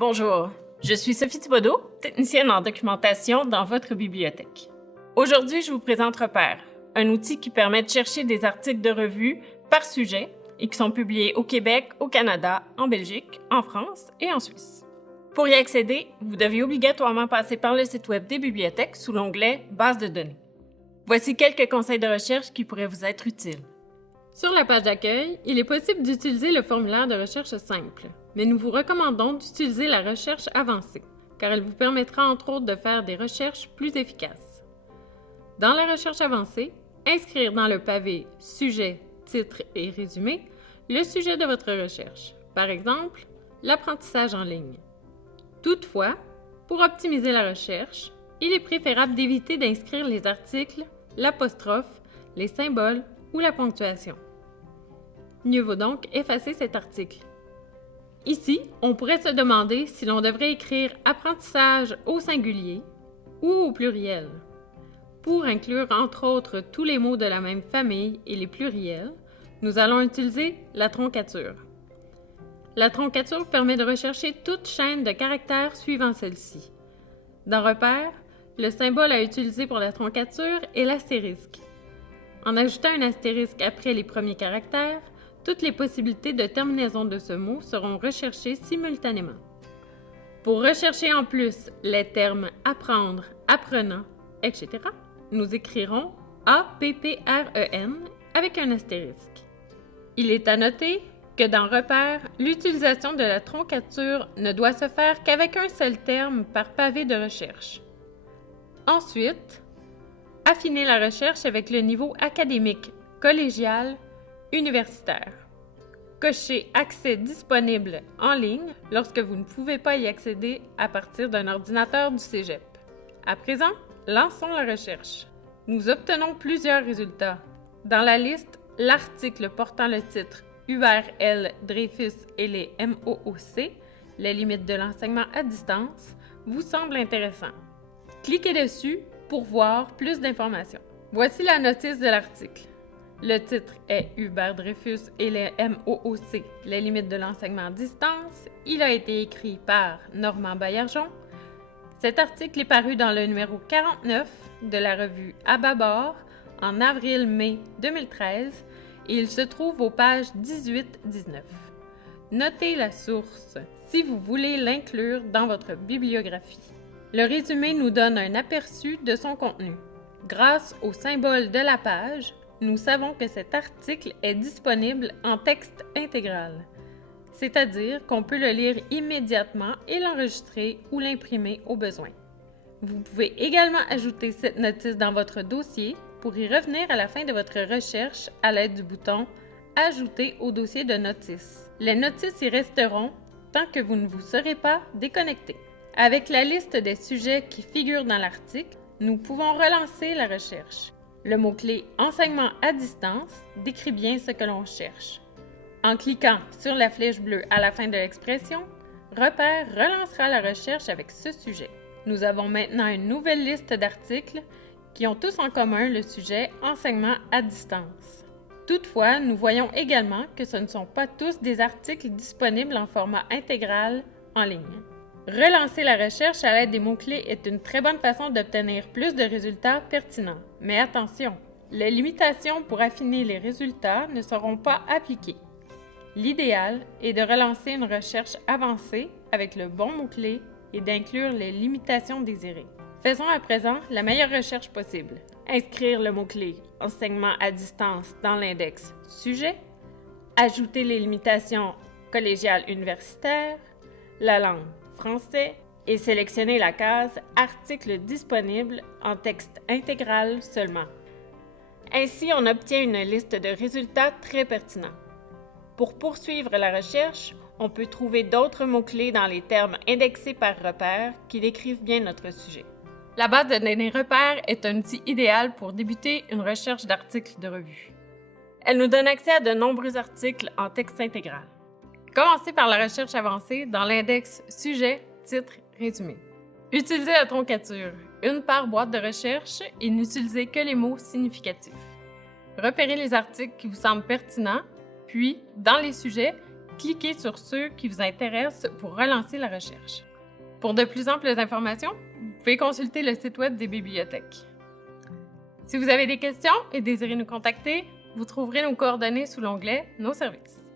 Bonjour, je suis Sophie Thibodeau, technicienne en documentation dans votre bibliothèque. Aujourd'hui, je vous présente Repère, un outil qui permet de chercher des articles de revue par sujet et qui sont publiés au Québec, au Canada, en Belgique, en France et en Suisse. Pour y accéder, vous devez obligatoirement passer par le site web des bibliothèques sous l'onglet « Base de données ». Voici quelques conseils de recherche qui pourraient vous être utiles. Sur la page d'accueil, il est possible d'utiliser le formulaire de recherche simple, mais nous vous recommandons d'utiliser la recherche avancée, car elle vous permettra entre autres de faire des recherches plus efficaces. Dans la recherche avancée, inscrire dans le pavé « Sujet, titre et résumé » le sujet de votre recherche, par exemple, l'apprentissage en ligne. Toutefois, pour optimiser la recherche, il est préférable d'éviter d'inscrire les articles, l'apostrophe, les symboles ou la ponctuation. Mieux vaut donc effacer cet article. Ici, on pourrait se demander si l'on devrait écrire « apprentissage » au singulier ou au pluriel. Pour inclure entre autres tous les mots de la même famille et les pluriels, nous allons utiliser la troncature. La troncature permet de rechercher toute chaîne de caractères suivant celle-ci. Dans Repère, le symbole à utiliser pour la troncature est l'astérisque. En ajoutant un astérisque après les premiers caractères, toutes les possibilités de terminaison de ce mot seront recherchées simultanément. Pour rechercher en plus les termes apprendre, apprenant, etc., nous écrirons APPREN avec un astérisque. Il est à noter que dans Repère, l'utilisation de la troncature ne doit se faire qu'avec un seul terme par pavé de recherche. Ensuite, affinez la recherche avec le niveau académique, collégial, universitaire. Cochez « Accès disponible en ligne » lorsque vous ne pouvez pas y accéder à partir d'un ordinateur du Cégep. À présent, lançons la recherche. Nous obtenons plusieurs résultats. Dans la liste, l'article portant le titre « Hubert L. Dreyfus et les MOOC, les limites de l'enseignement à distance » vous semble intéressant. Cliquez dessus pour voir plus d'informations. Voici la notice de l'article. Le titre est « Hubert Dreyfus et les MOOC, les limites de l'enseignement à distance ». Il a été écrit par Normand Baillargeon. Cet article est paru dans le numéro 49 de la revue À bâbord en avril-mai 2013 et il se trouve aux pages 18-19. Notez la source si vous voulez l'inclure dans votre bibliographie. Le résumé nous donne un aperçu de son contenu. Grâce au symbole de la page, nous savons que cet article est disponible en texte intégral, c'est-à-dire qu'on peut le lire immédiatement et l'enregistrer ou l'imprimer au besoin. Vous pouvez également ajouter cette notice dans votre dossier pour y revenir à la fin de votre recherche à l'aide du bouton « Ajouter au dossier de notices ». Les notices y resteront tant que vous ne vous serez pas déconnecté. Avec la liste des sujets qui figurent dans l'article, nous pouvons relancer la recherche. Le mot-clé « Enseignement à distance » décrit bien ce que l'on cherche. En cliquant sur la flèche bleue à la fin de l'expression, Repère relancera la recherche avec ce sujet. Nous avons maintenant une nouvelle liste d'articles qui ont tous en commun le sujet « Enseignement à distance ». Toutefois, nous voyons également que ce ne sont pas tous des articles disponibles en format intégral en ligne. Relancer la recherche à l'aide des mots-clés est une très bonne façon d'obtenir plus de résultats pertinents. Mais attention, les limitations pour affiner les résultats ne seront pas appliquées. L'idéal est de relancer une recherche avancée avec le bon mot-clé et d'inclure les limitations désirées. Faisons à présent la meilleure recherche possible. Inscrire le mot-clé « Enseignement à distance » dans l'index « Sujet », ajouter les limitations « Collégial universitaire », la langue français et sélectionner la case « Article disponible » en texte intégral seulement. Ainsi, on obtient une liste de résultats très pertinents. Pour poursuivre la recherche, on peut trouver d'autres mots-clés dans les termes indexés par Repère qui décrivent bien notre sujet. La base de données Repère est un outil idéal pour débuter une recherche d'articles de revue. Elle nous donne accès à de nombreux articles en texte intégral. Commencez par la recherche avancée dans l'index Sujet, titre, résumé. Utilisez la troncature, une par boîte de recherche et n'utilisez que les mots significatifs. Repérez les articles qui vous semblent pertinents, puis, dans les sujets, cliquez sur ceux qui vous intéressent pour relancer la recherche. Pour de plus amples informations, vous pouvez consulter le site web des bibliothèques. Si vous avez des questions et désirez nous contacter, vous trouverez nos coordonnées sous l'onglet « Nos services ».